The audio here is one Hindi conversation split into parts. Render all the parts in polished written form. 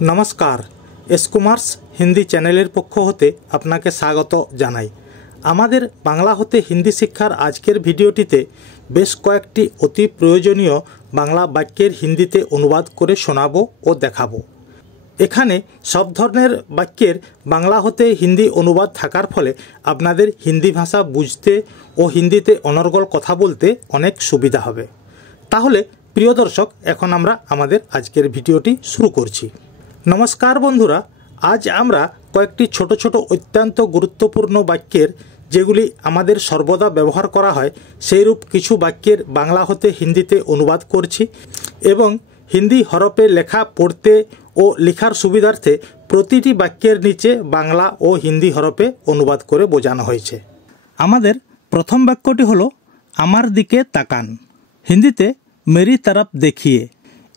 नमस्कार एस कुमार्स हिंदी चैनलेर पक्ष होते आपनाके स्वागत जानाई। आमादेर बांगला होते हिंदी शिक्षार आजकेर भिडियोटीते बेश कयेकटी अति प्रयोजनीय बांगला वाक्येर हिंदीते अनुवाद करे शोनाबो ओ देखाबो। एखाने सब धरनेर वाक्येर बांगला होते हिंदी अनुवाद थाकार फले आपनादेर हिंदी भाषा बुझते ओ हिंदीते अनर्गल कथा बोलते अनेक सुविधा हबे। ताहले प्रिय दर्शक एखन आमरा आमादेर आजकेर भिडियोटी शुरू करछि। नमस्कार बंधुरा, आज आमरा कयेकटी छोटो छोटो अत्यंत गुरुत्वपूर्ण वाक्येर जेगुली आमादेर सर्वदा व्यवहार करा हय सेइरूप किछु वाक्येर बांगला होते हिंदीते अनुवाद करछि एवं हिंदी हरफे लेखा पढ़ते ओ लिखार सुविधार्थे प्रतिटी वाक्येर नीचे बांगला ओ हिंदी हरफे अनुवाद करे बोझानो हयेछे। आमादेर प्रथम वाक्यटी हलो आमार दिके ताकान, हिंदीते मेरी तरफ देखिए।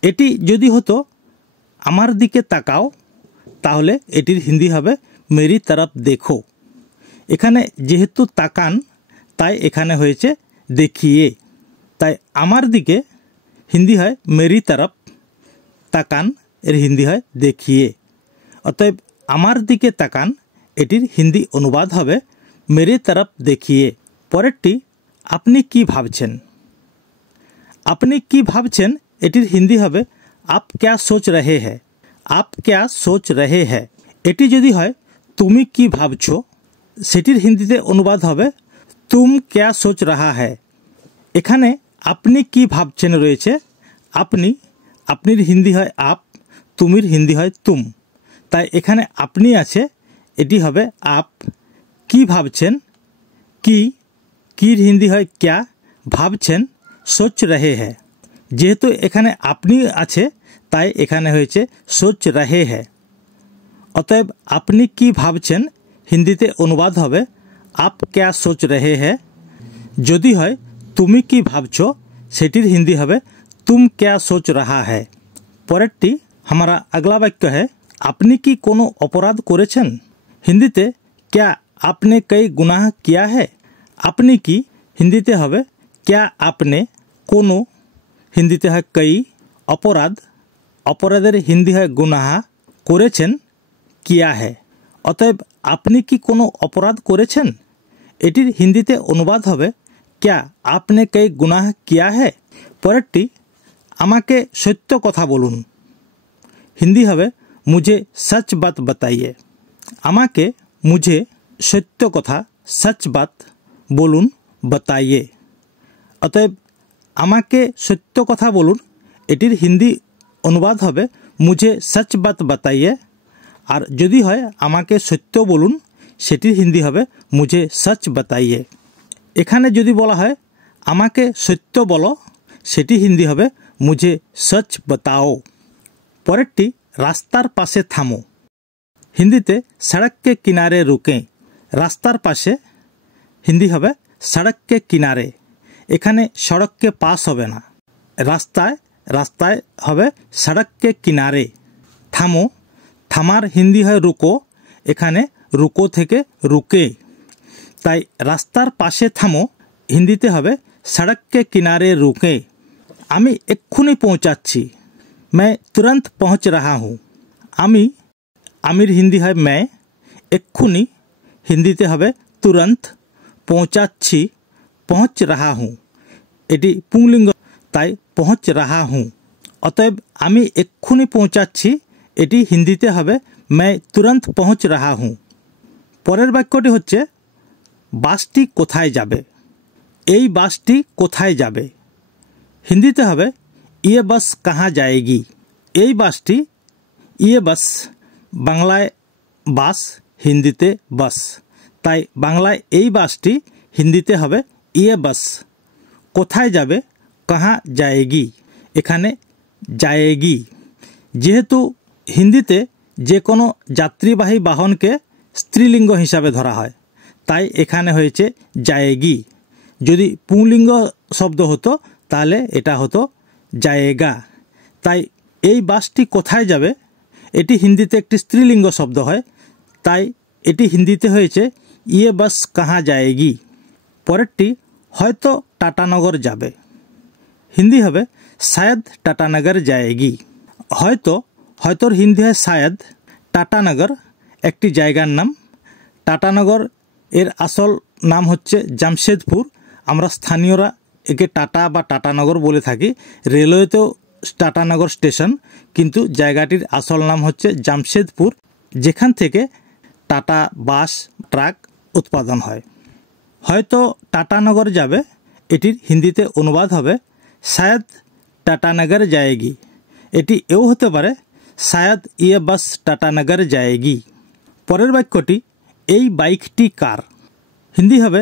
एटी यदि हतो आमार दिके ताकाओ ताहले एटिर हिंदी हबे मेरी तरफ देखो। एखाने जेहेतु ताकान ताई एखाने होयेछे देखिए, ताई आमार दिके हिंदी है मेरी तरफ, ताकान एर हिंदी है देखिए। अतएव आमार दिके ताकान एटिर हिंदी अनुवाद हबे मेरी तरफ देखिए। परेरटी आपनी की भाबछेन, आपनी की भाबछेन एटिर हिंदी हबे आप क्या सोच रहे हैं, आप क्या सोच रहे हैं। एटी यदि है तुमी की भाबछो सेटिर हिंदीते अनुवाद हबे तुम क्या सोच रहा है। एखाने आपनी की भाबछेन रयेछे, आपनी आपनिर हिंदी है आप, तुमिर हिंदी है तुम, ताई एखाने आपनी आछे एटी हबे आप। की भाबछेन की, कीर हिंदी है क्या, भाबछेन सोच रहे हैं। जेहेतु एखाने आपनी आछे ताई एखाने होयेछे सोच रहे हैं। अतएव आपनी की भाबछेन हिंदीते अनुवाद हबे आप क्या सोच रहे हैं। यदि है तुमी की भाबछो सेटिर हिंदी हबे तुम क्या सोच रहा है। परेरटी हमारा अगला वाक्य है आपनी की कोनो अपराध करेछेन, हिंदीते क्या आपने कई गुनाह किया है। आपनी की हिंदीते हबे क्या आपने, कोनो हिंदीते है कई, अपराध अपराधेर हिंदी है गुनाह, करेछेन किया है। अतएव आपनी की कोनो अपराध करेछेन एटिर हिंदीते अनुवाद हबे क्या आपने कई गुनाह किया है। परेरटी आमाके सत्य कथा बोलुन, हिंदी हबे मुझे सच बात बताइए। आमाके मुझे सत्य कथा सच बात बोलुन बताइए। अतएव आमाके सत्य कथा बोलुन एटिर हिंदी अनुवाद हबे मुझे सच बात बताइए। और यदि है आमाके सत्य बोलुन सेटिर हिंदी हबे मुझे सच बताइए। एखाने यदि बला है आमाके सत्य बोलो सेटी हिंदी हबे मुझे सच बताओ। परेरटी रास्तार पाशे थामो, हिंदीते सड़क के किनारे रुकें। रास्तार पाशे हिंदी हबे सड़क के किनारे। एखाने सड़क के पास हबे ना, रास्ताय रास्ताय हबे सड़क के किनारे। थामो, थामार हिंदी है रुको, एखाने रुको थेके रुके, ताई रास्तार पाशे थामो हिंदीते हबे सड़क के किनारे रुके। आमी एक्षुनी पहुंचाচ্ছি, मैं तुरंत पहुंच रहा हूँ। आमी, आमिर हिंदी है मैं, एक्षुनी हिंदीते हबे तुरंत, पहुंचाচ্ছি पहुंच रहा हूँ। एटी पुंलिंग ताई पहुंच रहा हूँ। अतएव आमी एक्षुनी पहुंचाচ্ছি एटी हिंदीते हबे मैं तुरंत पहुंच रहा हूँ। परेर वाक्यटी होच्छे बासटी कोथाय जाबे, एई बासटी कोथाय जाबे। हिंदीते हबे ये बस कहाँ जाएगी। एई बासटी, ये बस बांगलाय बास, हिंदीते बस, ताई बांगलाय एई बासटी हिंदीते हबे ये बस। कोथाय जाबे कहाँ जाएगी, एखाने जाएगी। जेहेतु हिंदीते जे कोनो यात्रीबाही बाहन के स्त्रीलिंग हिसाबे धरा है ताई एखाने होयेछे जाएगी। यदि पुंलिंग शब्द हतो ताहले एटा हतो जाएगा। ताई एई बासटी कोथाय जाबे एटी हिंदीते एकटी स्त्रीलिंग शब्द है, ताई एटी हिंदीते होयेछे ये बस कहाँ जाएगी। परेरटी हयतो टाटानगर जाबे, हिंदी हबे शायद टाटानगर जाएगी। हयतो হয়তোর হিন্দি হয় শায়দ। টাটানগর একটি জায়গার নাম। টাটানগর এর আসল নাম হচ্ছে জামশেদপুর। আমরা স্থানীয়রা একে টাটা বা টাটানগর বলে থাকি। রেলওয়েতেও টাটানগর স্টেশন, কিন্তু জায়গাটির আসল নাম হচ্ছে জামশেদপুর, যেখান থেকে টাটা বাস ট্রাক উৎপাদন হয়। হয়তো টাটানগর যাবে, এটির হিন্দিতে অনুবাদ হবে শায়দ টাটানগর যায়গি। এটি এও হতে পারে শায়দ ইয়ে বাস টাটানগর যায়গি। পরের বাক্যটি এই বাইকটি কার। হিন্দি হবে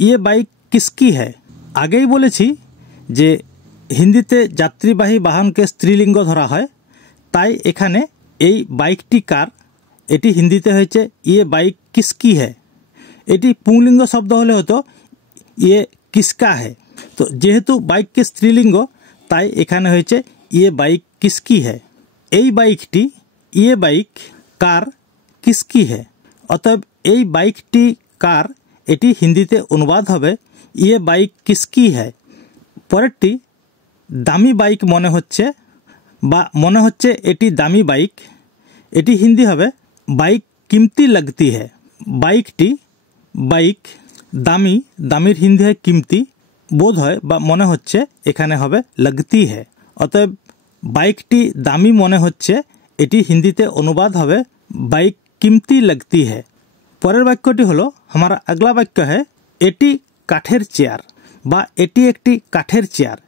ইয়ে বাইক কিসকি হ্যায়। আগেই বলেছি যে হিন্দিতে যাত্রীবাহী বাহনকে স্ত্রীলিঙ্গ ধরা হয়, তাই এখানে এই বাইকটি কার এটি হিন্দিতে হয়েছে ইয়ে বাইক কিসকি হ্যায়। এটি পুংলিঙ্গ শব্দ হলে হতো ইয়ে কিসকা হ্যায়। তো যেহেতু বাইককে স্ত্রীলিঙ্গ, তাই এখানে হয়েছে ইয়ে বাইক কিসকি হ্যায়। এই বাইকটি ইয়ে বাইক কার কিসকি হ্যায়। অতএব এই বাইকটি কার এটি হিন্দিতে অনুবাদ হবে ইয়ে বাইক কিসকি হ্যায়। পরেরটি দামি বাইক মনে হচ্ছে বা মনে হচ্ছে এটি দামি বাইক। এটি হিন্দি হবে বাইক কিমতি লাগতি হ্যায়। বাইকটি বাইক দামি, দামির হিন্দি হয় কিমতি। বোধ হয় বা মনে হচ্ছে এখানে হবে লাগতি হ্যায়। অতএব বাইকটি দামি মনে হচ্ছে এটি হিন্দিতে অনুবাদ হবে বাইক কিমতি লাগতি হ্যায়। পরের বাক্যটি হলো हमारा अगला वाक्य है এটি কাঠের চেয়ার বা এটি একটি কাঠের চেয়ার।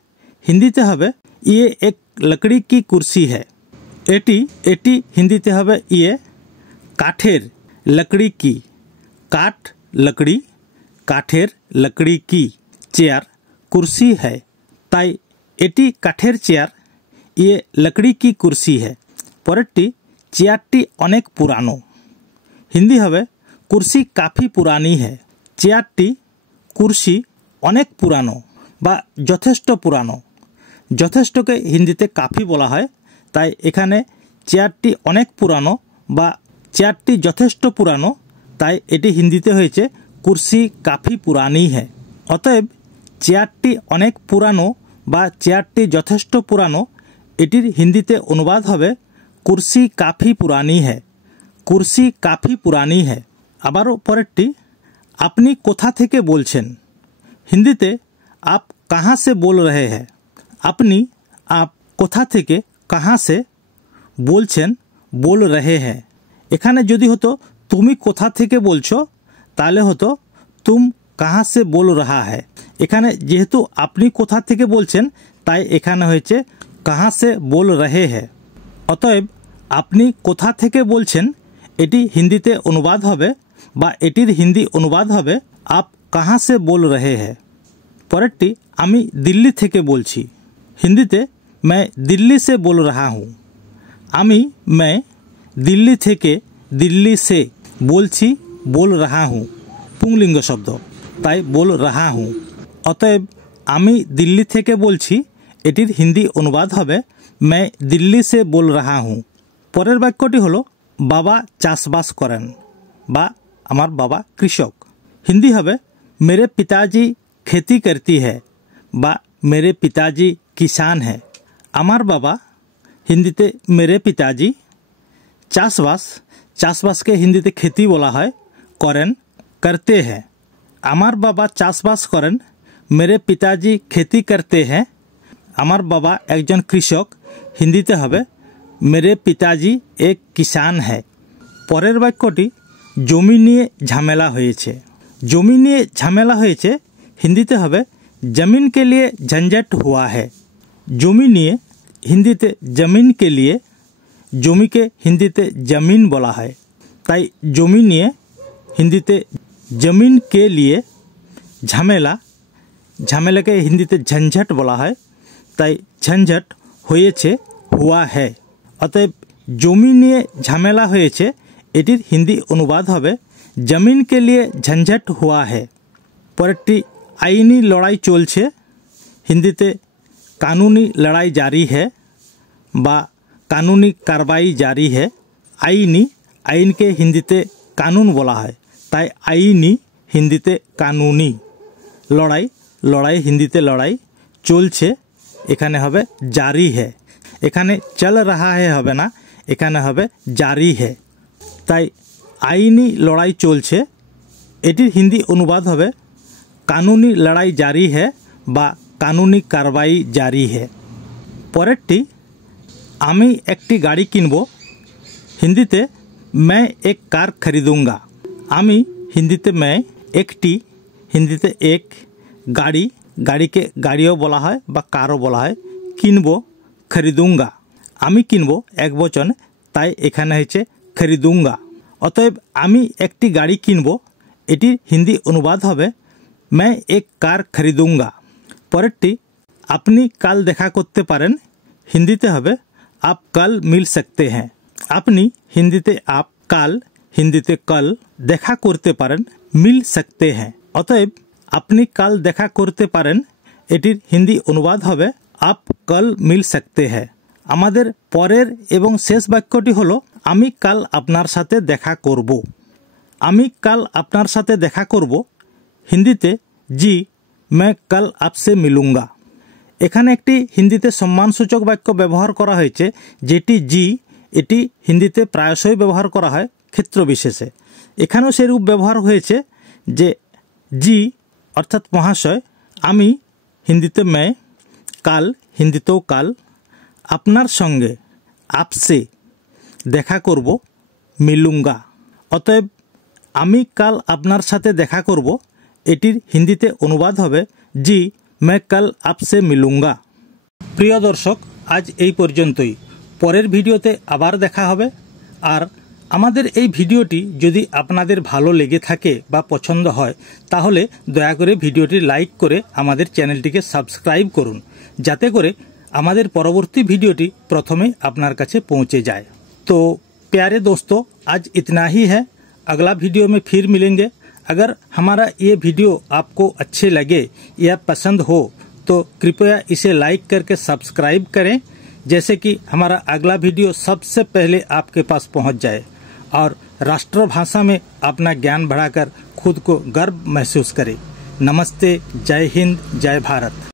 হিন্দিতে হবে ইয়ে এক লকড়ি কি কুর্সি হ্যায়। এটি হিন্দিতে হবে ইয়ে কাঠের লকড়ি কি, কাঠ লকড়ি, কাঠের লকড়ি কি চেয়ার কুর্সি হ্যায়। তাই এটি কাঠের চেয়ার, ইয়ে লকড়ি কি কুর্সি হ্যায়। পরেরটি চেয়ারটি অনেক পুরানো। হিন্দি হবে কুর্সি কাফি পুরানি হ্যায়। চেয়ারটি কুর্সি অনেক পুরানো বা যথেষ্ট পুরানো। যথেষ্টকে হিন্দিতে কাফি বলা হয়, তাই এখানে চেয়ারটি অনেক পুরানো বা চেয়ারটি যথেষ্ট পুরানো, তাই এটি হিন্দিতে হয়েছে কুর্সি কাফি পুরানি হ্যায়। অতএব চেয়ারটি অনেক পুরানো বা চেয়ারটি যথেষ্ট পুরানো এটির হিন্দিতে অনুবাদ হবে কুর্সি কাফি পুরানি হ্যায়। কুর্সি কাফি পুরানি হ্যায়। আবারও পরেরটি আপনি কোথা থেকে বলছেন। হিন্দিতে আপ কাহা সে बोल रहे हैं। আপনি আপ কোথা থেকে কাহা সে বলছেন बोल रहे हैं। এখানে যদি হতো তুমি কোথা থেকে বলছো, তাহলে হতো তুম কাহা সে बोल रहा है। এখানে যেহেতু আপনি কোথা থেকে বলছেন, তাই এখানে হয়েছে কাহা সে बोल रहे हैं। অতএব আপনি কোথা থেকে বলছেন এটি হিন্দিতে অনুবাদ হবে বা এটির হিন্দি অনুবাদ হবে আপ কাহা সে बोल रहे हैं। পরেরটি আমি দিল্লি থেকে বলছি। হিন্দিতে मैं दिल्ली से बोल रहा हूँ। मैं दिल्ली থেকে दिल्ली से বলছি बोल रहा हूँ পুংলিঙ্গ শব্দ, তাই बोल रहा हूँ। অতএব আমি দিল্লি থেকে বলছি এটির হিন্দি অনুবাদ হবে मैं दिल्ली से बोल रहा हूँ। পরের বাক্যটি হলো বাবা চাষবাস করেন বা আমার বাবা কৃষক। হিন্দি হবে मेरे पिताजी खेती करती है বা मेरे पिताजी किसान है। আমার বাবা হিন্দিতে मेरे पिताजी চাষবাসকে হিন্দিতে खेती বলা হয়, করেন करते हैं। আমার বাবা চাষবাস করেন मेरे पिताजी खेती करते हैं। আমার বাবা একজন কৃষক, হিন্দিতে হবে मेरे पिताजी एक किसान है। পরের বাক্যটি জমি নিয়ে ঝামেলা হয়েছে। জমি নিয়ে ঝামেলা হয়েছে হিন্দিতে হবে जमीन के लिए झंझट हुआ है। জমি নিয়ে হিন্দিতে जमीन के लिए, জমিকে হিন্দিতে जमीन বলা হয়, তাই জমি নিয়ে হিন্দিতে जमीन के लिए ঝামেলাকে হিন্দিতে झंझट বলা হয়, তাই झंझट হয়েছে हुआ है। অতএব জমি নিয়ে ঝামেলা হয়েছে এটির হিন্দি অনুবাদ হবে जमीन के लिए झंझट हुआ है। পরেরটি আইনি লড়াই চলছে। হিন্দিতে কানুনি লড়াই জারি है বা কানুনি কারবাই জারি है। আইনকে হিন্দিতে কানুন বলা হয়, তাই আইনি হিন্দিতে কানুনি। লড়াই হিন্দিতে লড়াই চলছে, এখানে হবে জারি है। এখানে চল রাহা है হবে না, এখানে হবে জারি है। তাই আইনি লড়াই চলছে এটির হিন্দি অনুবাদ হবে কানুনি লড়াই জারি है বা কানুনি কারবাই জারি है। পরেরটি আমি একটি গাড়ি কিনব, হিন্দিতে मैं एक कार खरीदूंगा। আমি হিন্দিতে मैं, একটি হিন্দিতে एक, গাড়ি, গাড়িকে গাড়িও বলা হয় বা কারও বলা হয়, কিনব खरीदूंगा, আমি কিনব এক বচন তাই এখানে হয়েছে खरीदूंगा। অতএব আমি একটি গাড়ি কিনব এটির হিন্দি অনুবাদ হবে मैं एक कार खरीदूंगा। পরেরটি আপনি কাল দেখা করতে পারেন, হিন্দিতে হবে आप कल मिल सकते हैं। আপনি হিন্দিতে आप, কাল হিন্দিতে कल, দেখা করতে পারেন मिल सकते हैं। অতএব আপনি কাল দেখা করতে পারেন এটির হিন্দি অনুবাদ হবে आप कल मिल सकते हैं। আমাদের পরের এবং শেষ বাক্যটি হলো আমি কাল আপনার সাথে দেখা করব। আমি কাল আপনার সাথে দেখা করব, হিন্দিতে जी मैं कल आपसे मिलूंगा। এখানে একটি হিন্দিতে সম্মানসূচক বাক্য ব্যবহার করা হয়েছে যেটি জি, এটি হিন্দিতে প্রায়শই ব্যবহার করা হয় ক্ষেত্র বিশেষে। এখানেও সেরূপ ব্যবহার হয়েছে যে জি অর্থাৎ মহাশয়, আমি হিন্দিতে मैं, কাল হিন্দিতেও কাল, আপনার সঙ্গে আপসে দেখা করব মিলুঙ্গা। অতএব আমি কাল আপনার সাথে দেখা করব এটির হিন্দিতে অনুবাদ হবে জি मैं कल आपसे मिलूंगा। প্রিয় দর্শক, আজ এই পর্যন্তই। পরের ভিডিওতে আবার দেখা হবে। আর আমাদের এই ভিডিওটি যদি আপনাদের ভালো লেগে থাকে বা পছন্দ হয় তাহলে দয়া করে ভিডিওটি লাইক করে আমাদের চ্যানেলটিকে সাবস্ক্রাইব করুন, যাতে করে আমাদের পরবর্তী ভিডিওটি প্রথমে আপনার কাছে পৌঁছে যায়। तो प्यारे दोस्तों, आज इतना ही है। अगला वीडियो में फिर मिलेंगे। अगर हमारा ये वीडियो आपको अच्छे लगे या पसंद हो तो कृपया इसे लाइक करके सब्सक्राइब करें, जैसे कि हमारा अगला वीडियो सबसे पहले आपके पास पहुंच जाए और राष्ट्रभाषा में अपना ज्ञान बढ़ाकर खुद को गर्व महसूस करें। नमस्ते, जय हिंद, जय भारत।